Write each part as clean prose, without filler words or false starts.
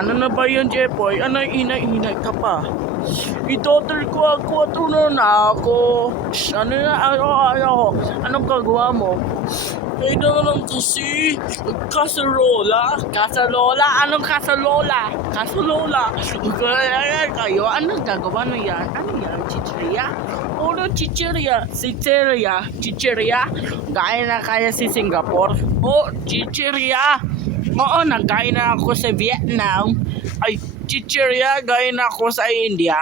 Ano na ba yan, Jepoy? Ano inay-inay ka pa? Itotal ko ako, na ako. Ano na, anong gagawa mo? Ay na lang kasi, kasarola. Kasarola? Anong kasarola? Kasarola. Kaya kayo, anong gagawa na yan? Ano yan, chicheria? Ano chicheria? Chicheria? Gaya na kaya si Singapore? Oh, chicheria. Oo, nagkaya na ako sa Vietnam. Ay, chicheria, gaya na ako sa India.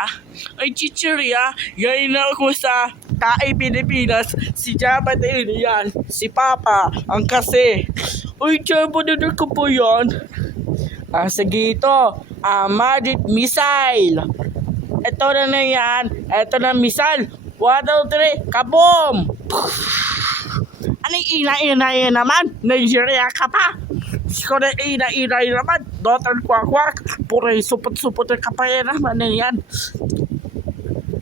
Ay, chicheria, gaya na ako sa Tae, Pilipinas. Si Java yan. Si Papa, ang kasi. Uy, Java na ko po yan. Sige ito. Magic missile. Ito na yan. Ito na missile. 1, 2, 3, kaboom! Anong ina-ina naman? Nigeria ka pa? Ikaw na ina-ina naman. Dotan kwak-kwak. Puro supot-supot ka pa yan naman na yan.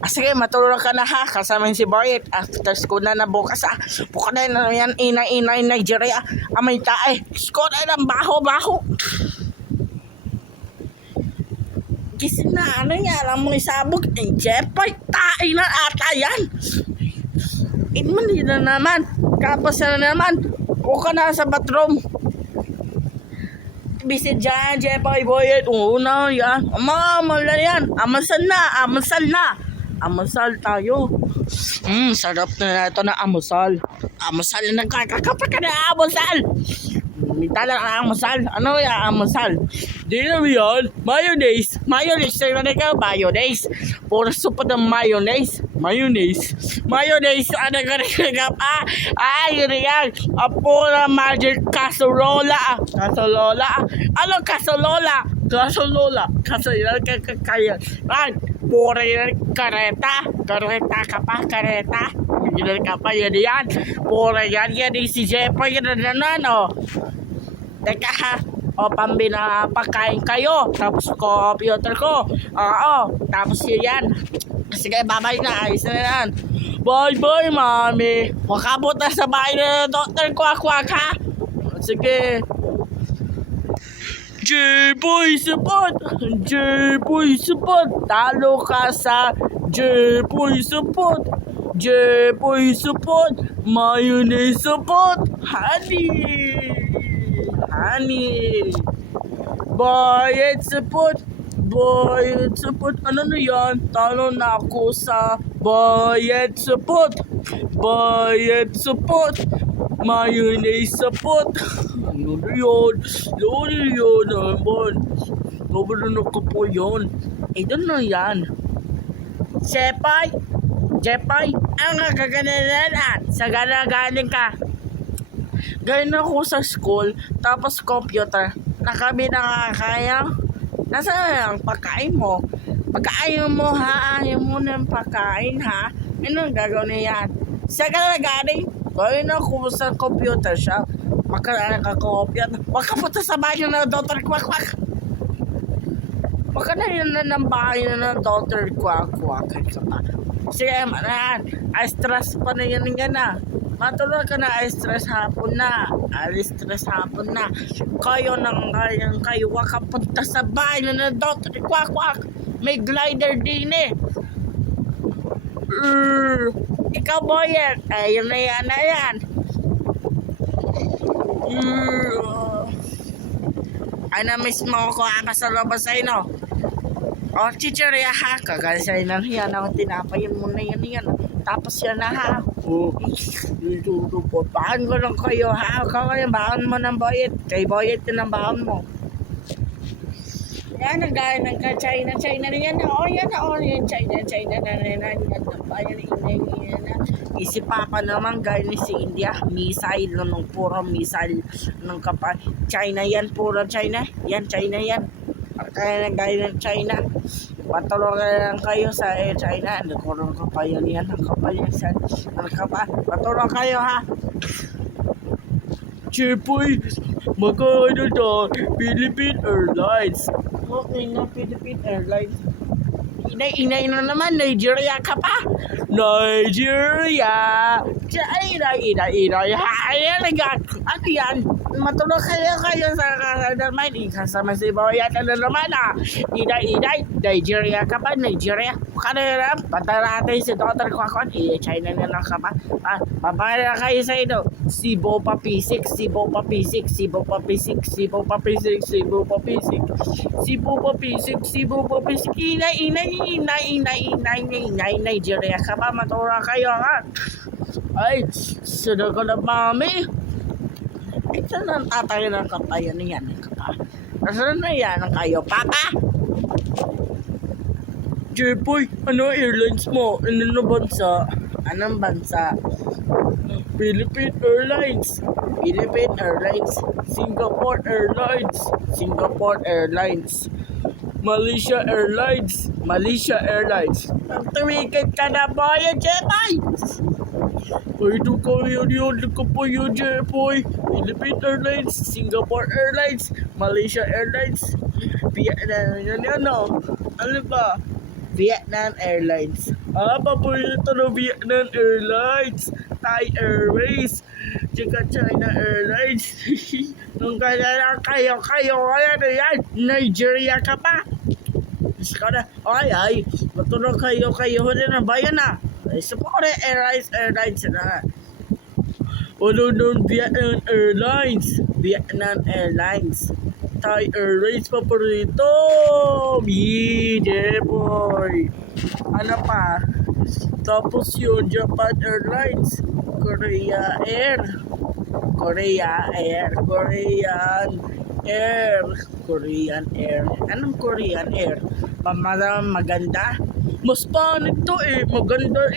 Sige, matulog ka na ha. Kasama si Boyet. After school na bukas ha. Buka na yan ina-ina Nigeria. Amay tae. School na ng baho-baho. Kasi na ano yan. Alam mo isabog. Jepoy, tae na ata yan. Itman na naman. Kapos na naman. Buka na sa bathroom. Bisit dyan, Jepoy, Boyet. Oo na yan. Amal na yan. Amasal na. Amasal tayo. Sarap na ito na amasal. Amasal na nagkakapag ka na amasal. Minta lang ang amasal. Ano yung amasal? Di na yan. Mayonnaise. Sa'yo na ikaw, mayonnaise. Puro supa ng mayonnaise. Ano ka rin ka pa? Yun na yan. Puro magic casserole. Ano casserole? Kaya. Puro yan, kareta ka pa. Yan ka pa, yan. Puro yan si Jepoy, yan na. Teka ha, pambinapakain kayo. Tapos computer ko. Oo, tapos yan. Sige, babay na, ayos na yan. Bye, mami. Huwag kabot na sa bahay na Dr. Kwak-Kwak ha. Sige. Jepoy support. Talo ka sa Jepoy support. Mayonnaise support. Honey. Boyet support. Ano na yan? Talo na ako sa Boyet support. Mayonnaise support. Ano na yun naman. Nabalunok ko po yun. Doon na yan. Jepoy, ang kagananan. Sa galing ka. Galing ako sa school, tapos computer. Na kami nakakaya. Nasaan ang pagkain mo? Pagkain mo ha? Ayaw mo ng pagkain ha? Anong gagawin na yan? Sa galing, galing ako sa computer shop. Magkaroon ka computer. Huwag ka punta sa bahay na Dr. Kwak-Kwak. Huwag ka na yun ng bahay na Dr. Kwak-Kwak. Sige, man. Stress pa na yan na. Matulog ka na, stress hapon na. Kayo nang kayo. Huwag ka punta sa bahay na Dr. Kwak-Kwak. May glider din eh. Ikaw, Boyet. Ayun na yan. Ano mismo ko pasalubong sa ino? O, chicheria ha. Kagalasay na yan. Ang tinapayin mo na yan. Tapos yan na ha. Bahan ko lang kayo ha. Kaya bahan mo ng Boyet. Kay Boyet yun ang bahan mo. Yan, ang gaya ng China na yan. Yan, China na yan. Yan. Si Papa naman, gaya ni si India. Missile, nung puro missile. Nung kapal. China yan, puro China. Yan, China yan. Kaya ng gaya ng China. Patulungan lang kayo sa China. Nagkurong kapal yan. Ang kapal yan. Ang kapal. Patulungan kayo ha. Jepoy, magkano to? Philippine Airlines. Okay na, Philippine Airlines. Inay na naman, Nigeria ka pa. Nigeria. China. Ayan, ano yan? matulog kayo sa naman. Kasama si Boyat na naman Inay, Nigeria ka pa, Nigeria. Kanina, patara natin si Dr. Kwakwan. China na lang ka pa. Papaya kayo sa ito. Cebu Papisik. Inay, Nigeria ka pa, matulog kayo ha. Ay, sunod ko na mami. Ito na tatay ng kapayan na yan. Nasaan na yan ang kayo, papa? Jepoy, ano airlines mo? Anong bansa? Anong bansa? Philippine Airlines. Philippine Airlines. Singapore Airlines. Singapore Airlines. Malaysia Airlines. Malaysia Airlines. Tumigil ka na ba yan, Jepoy? Ito kayo yun ko po yun, Jepoy. Philippine Airlines, Singapore Airlines, Malaysia Airlines, Vietnam, ano ba? Vietnam Airlines. Paborito ng Vietnam Airlines, Thai Airways, China Airlines. Nung kaya kayo na yan, Nigeria ka pa. Ikaw na, ay, matulog kayo rin na bayan na. Support Airlines na. Ano nun, Vietnam Airlines, Thai Airways paborito. Boy. Ano pa? Tapos yun, Japan Airlines, Korean Air, Anong Korean Air? Maganda? Mas panig to maganda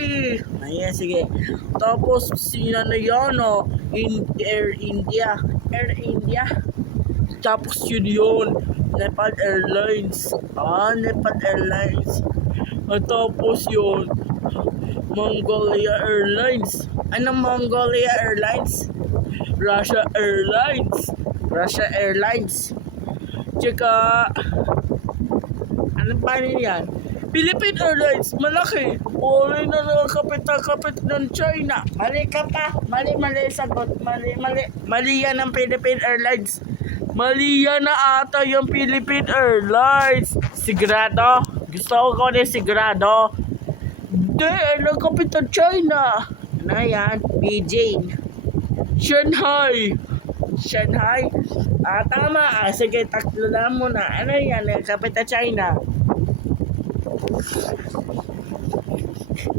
Ayan, sige. Tapos sina na yan Air India. Tapos yun, Nepal Airlines. Nepal Airlines. At tapos yun, Mongolia Airlines. Anong Mongolia Airlines? Russia Airlines. Tsaka, ano pa rin yan? Philippine Airlines, malaki. Uli na nakakapit ng China. Mali ka pa. Mali sagot. Mali yan ang Philippine Airlines. Mali yan na ata yung Philippine Airlines. Sigurado? Gusto ko na sigurado. Hindi, nakapit ng China. Ano yan? Beijing. Shanghai. Tama. Sige, tatlo lang muna. Ano yan? Nakapit ng China.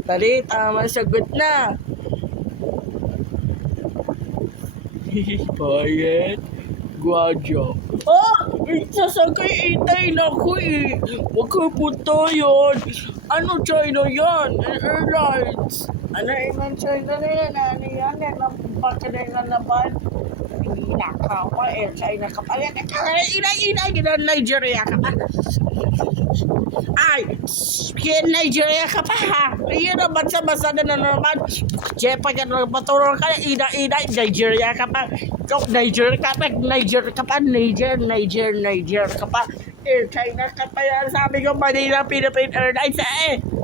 Tali, tama sagot na. Bayet, Guadyo. Sasagay itay na ko Huwag kayo punta yun. Ano China yan? Airlines. Ano yung China na yan? Ano yan? Bakit na naman? Nakawa, China ka pa. Inay, Nigeria ka pa. Ay, Nigeria ka pa ha. Ayun na, bansa-bansa na naman. Jepa ka na matulong ka. Inay, Nigeria ka pa. Niger ka pa. Niger ka pa. Air China ka pa yan. Sabi ko, mali ng Philippine Airlines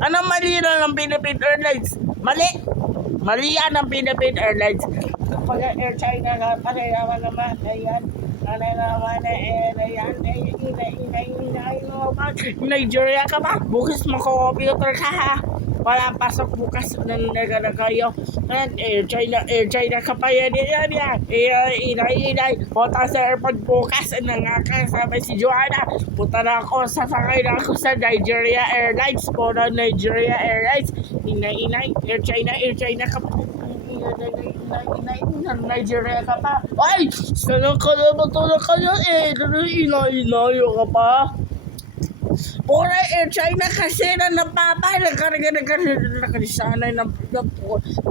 Anong mali ng Philippine Airlines? Mali yan ang Philippine Airlines. Kapag Air China ka pa, kaya naman, ayan. Ano naman, ayan, Nigeria ka ba? Bukas mo computer ka ha. Wala pasok bukas na kayo. Air China ka pa yan. Inay. Punta sa airport bukas. Nakakasabay si Joanna. Punta na ako, sasakay na ako sa Nigeria Airlines. Puro Nigeria Airlines. Inay. Air China ka pa. Nigeria ka pa. Ay! Sana ka na matulog ka na Inay ka pa. Pura Air China kasi na napapay. Nakarisanay na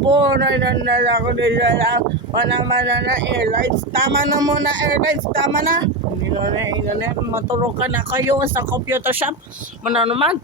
pura na ako nila. Panama na airlines. Tama na muna airlines. Tama na. Inay. Matulog ka na kayo sa computer shop. Mana naman.